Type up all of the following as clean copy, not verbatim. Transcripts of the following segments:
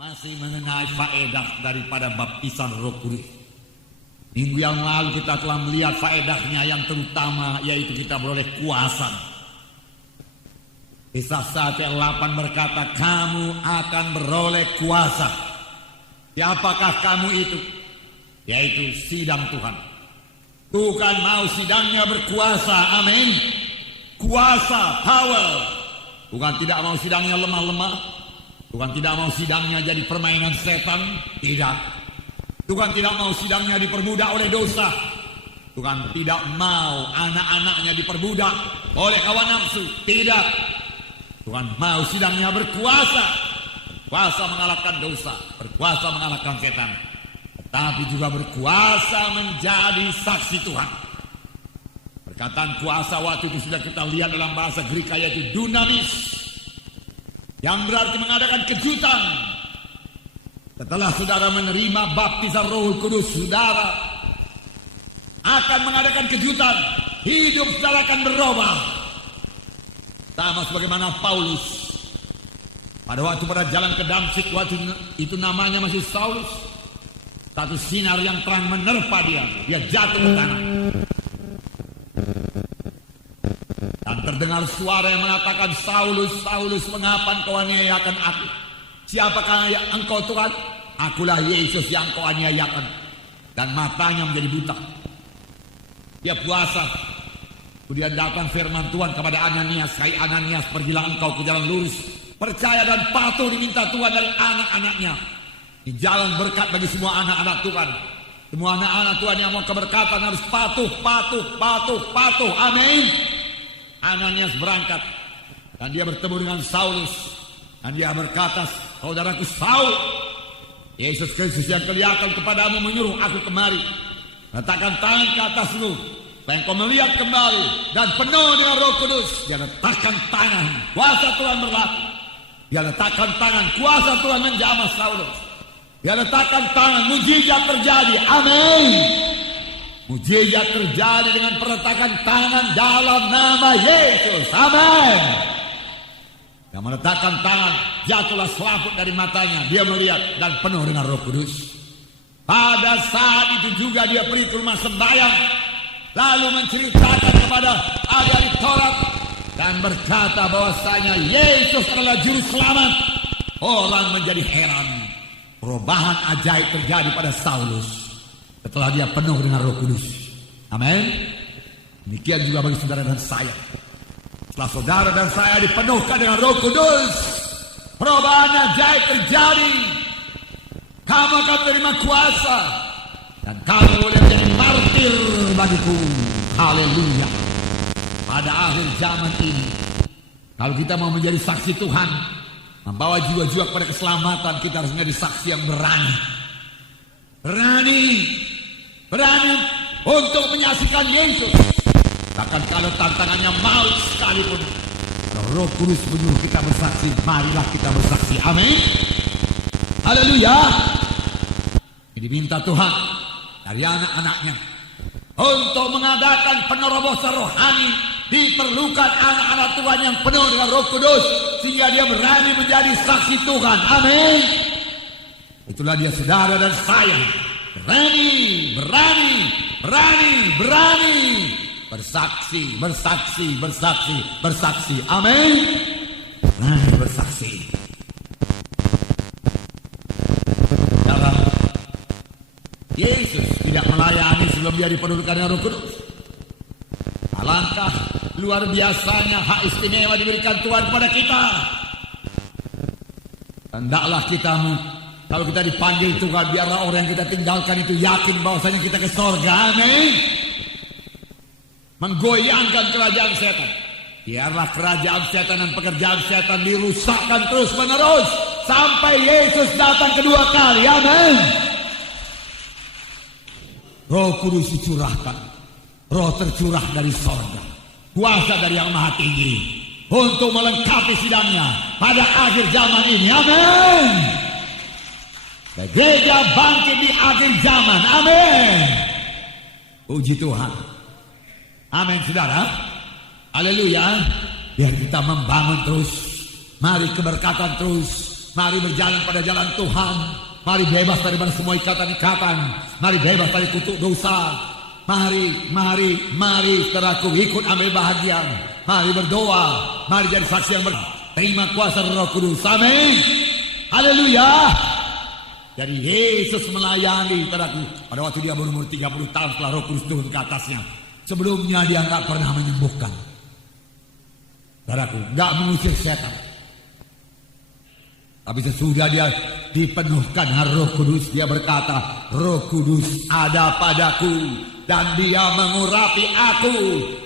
Masih mengenai faedah daripada baptisan Roh Kudus. Minggu yang lalu kita telah melihat faedahnya yang terutama, yaitu kita beroleh kuasa. Kisah 1 ayat 8 berkata, kamu akan beroleh kuasa. Siapakah kamu itu? Yaitu sidang Tuhan. Tuhan mau sidangnya berkuasa, amin. Kuasa, power. Tuhan tidak mau sidangnya lemah-lemah. Tuhan tidak mau sidangnya jadi permainan setan. Tidak. Tuhan tidak mau sidangnya diperbudak oleh dosa. Tuhan tidak mau anak-anaknya diperbudak oleh hawa nafsu. Tidak. Tuhan mau sidangnya berkuasa. Berkuasa mengalahkan dosa. Berkuasa mengalahkan setan. Tetapi juga berkuasa menjadi saksi Tuhan. Perkataan kuasa waktu itu sudah kita lihat dalam bahasa Greek, yaitu dunamis, yang berarti mengadakan kejutan. Setelah saudara menerima baptisan Roh Kudus, saudara akan mengadakan kejutan. Hidup saudara akan berubah. Sama sebagaimana Paulus pada waktu pada jalan ke Damsyik, waktu itu namanya masih Saulus. Satu sinar yang terang menerpa dia. Dia jatuh ke tanah. Dan terdengar suara yang mengatakan, Saulus, Saulus, mengapa engkau aniayakan aku? Siapakah engkau Tuhan? Akulah Yesus yang engkau aniayakan. Dan matanya menjadi buta. Dia puasa. Kemudian datang firman Tuhan kepada Ananias, hai Ananias, pergilah engkau ke jalan lurus, percaya dan patuh diminta Tuhan dari anak-anaknya. Di jalan berkat bagi semua anak-anak Tuhan. Semua anak-anak Tuhan yang mau keberkatan harus patuh, patuh, patuh, patuh. Amin. Ananias berangkat dan dia bertemu dengan Saulus dan dia berkata, saudaraku Saul, Yesus Kristus yang kelihatan kepadamu menyuruh aku kemari. Letakkan tangan ke atasmu dan kau melihat kembali dan penuh dengan Roh Kudus. Dia letakkan tangan, kuasa Tuhan berlaku. Dia letakkan tangan, kuasa Tuhan menjamah Saulus. Dia letakkan tangan, mujizat terjadi. Amin. Mujizat terjadi dengan perletakan tangan dalam nama Yesus. Amin. Yang meletakkan tangan, jatuhlah selaput dari matanya. Dia melihat dan penuh dengan Roh Kudus. Pada saat itu juga dia pergi ke rumah sembahyang, lalu menceritakan kepada ahli Taurat dan berkata bahwasanya Yesus adalah juru selamat. Orang menjadi heran. Perubahan ajaib terjadi pada Saulus setelah dia penuh dengan Roh Kudus. Amin. Demikian juga bagi saudara dan saya. Setelah saudara dan saya dipenuhkan dengan Roh Kudus, perubahan ajaib terjadi. Kamu akan terima kuasa dan kamu boleh menjadi martir bagiku. Haleluya. Pada akhir zaman ini, kalau kita mau menjadi saksi Tuhan, membawa jiwa-jiwa kepada keselamatan, kita harus menjadi saksi yang berani. Berani untuk menyaksikan Yesus. Bahkan kalau tantangannya maut sekalipun, Roh Kudus menyuruh kita bersaksi, marilah kita bersaksi. Amin. Haleluya. Diminta Tuhan dari anak-anaknya untuk mengadakan penerobosan rohani. Diperlukan anak-anak Tuhan yang penuh dengan Roh Kudus sehingga dia berani menjadi saksi Tuhan. Amin. Itulah dia saudara dan saya. Berani bersaksi. Amin. Berani bersaksi. Saudara, Yesus tidak melayani sebelum dia dipenuhkan dengan Roh Kudus. Alangkah luar biasanya hak istimewa diberikan Tuhan kepada kita. Hendaklah kita, kalau kita dipanggil Tuhan, biarlah orang yang kita tinggalkan itu yakin bahwasanya kita ke sorga. Amin. Menggoyangkan kerajaan setan. Biarlah kerajaan setan dan pekerjaan setan dirusakkan terus menerus sampai Yesus datang kedua kali. Amin. Roh Kudus dicurahkan. Roh tercurah dari sorga. Kuasa dari yang maha tinggi untuk melengkapi sidangnya pada akhir zaman ini. Amin. Gereja bangkit di akhir zaman. Amin. Puji Tuhan. Amin saudara. Haleluya. Biar kita membangun terus. Mari keberkatan terus. Mari berjalan pada jalan Tuhan. Mari bebas daripada semua ikatan-ikatan. Mari bebas dari kutuk dosa. Mari saudaraku ikut ambil bahagian. Mari berdoa. Mari jadi saksi yang terima kuasa Roh Kudus. Amin. Haleluya. Jadi Yesus melayani saudaraku. Pada waktu dia berumur 30 tahun setelah Roh Kudus turun ke atasnya. Sebelumnya dia enggak pernah menyembuhkan. Saudaraku, enggak mengusir setan. Tapi sesudah dia dipenuhkan Roh Kudus, dia berkata, Roh Kudus ada padaku dan dia mengurapi aku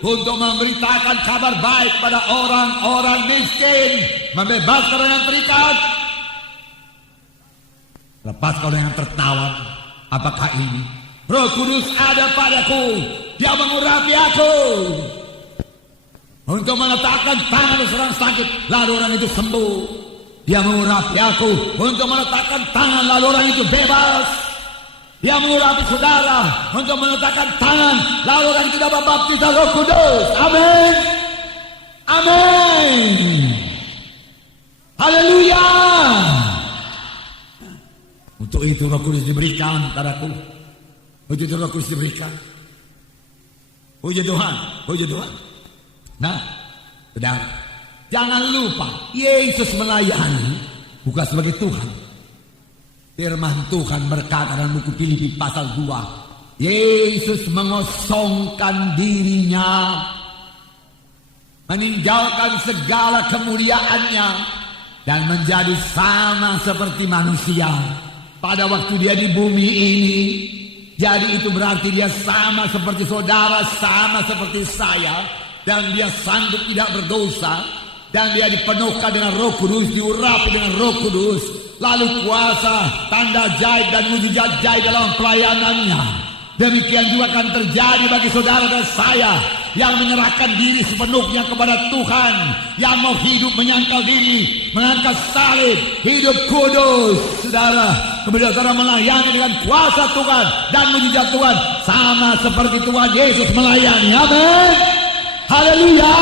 untuk memberitakan kabar baik pada orang-orang miskin, membebaskan orang yang terikat, lepaskan orang yang tertawan. Apakah ini? Roh Kudus ada padaku, dia mengurapi aku untuk meletakkan tangan seorang sakit, lalu orang itu sembuh. Dia mengurapi aku untuk meletakkan tangan, lalu orang itu bebas. Dia mengurapi saudara untuk meletakkan tangan, lalu orang itu dapat baptisan Roh Kudus. Amin. Amin. Haleluya. Untuk itu Roh Kudus diberikan padaku. Untuk itu Roh Kudus diberikan. Puji Tuhan, puji Tuhan. Nah, saudara, jangan lupa, Yesus melayani bukan sebagai Tuhan. Firman Tuhan berkata dalam buku Filipi pasal 2, Yesus mengosongkan dirinya, meninggalkan segala kemuliaannya, dan menjadi sama seperti manusia pada waktu dia di bumi ini. Jadi itu berarti dia sama seperti saudara, sama seperti saya, dan dia sanggup tidak berdosa. Dan dia dipenuhkan dengan Roh Kudus, diurapi dengan Roh Kudus. Lalu kuasa, tanda ajaib dan mujizat ajaib dalam pelayanannya. Demikian juga akan terjadi bagi saudara dan saya yang menyerahkan diri sepenuhnya kepada Tuhan, yang mau hidup menyangkal diri, mengangkat salib, hidup kudus. Saudara, kemudian saudara melayani dengan kuasa Tuhan dan mujizat Tuhan, sama seperti Tuhan Yesus melayani. Amin. Haleluya.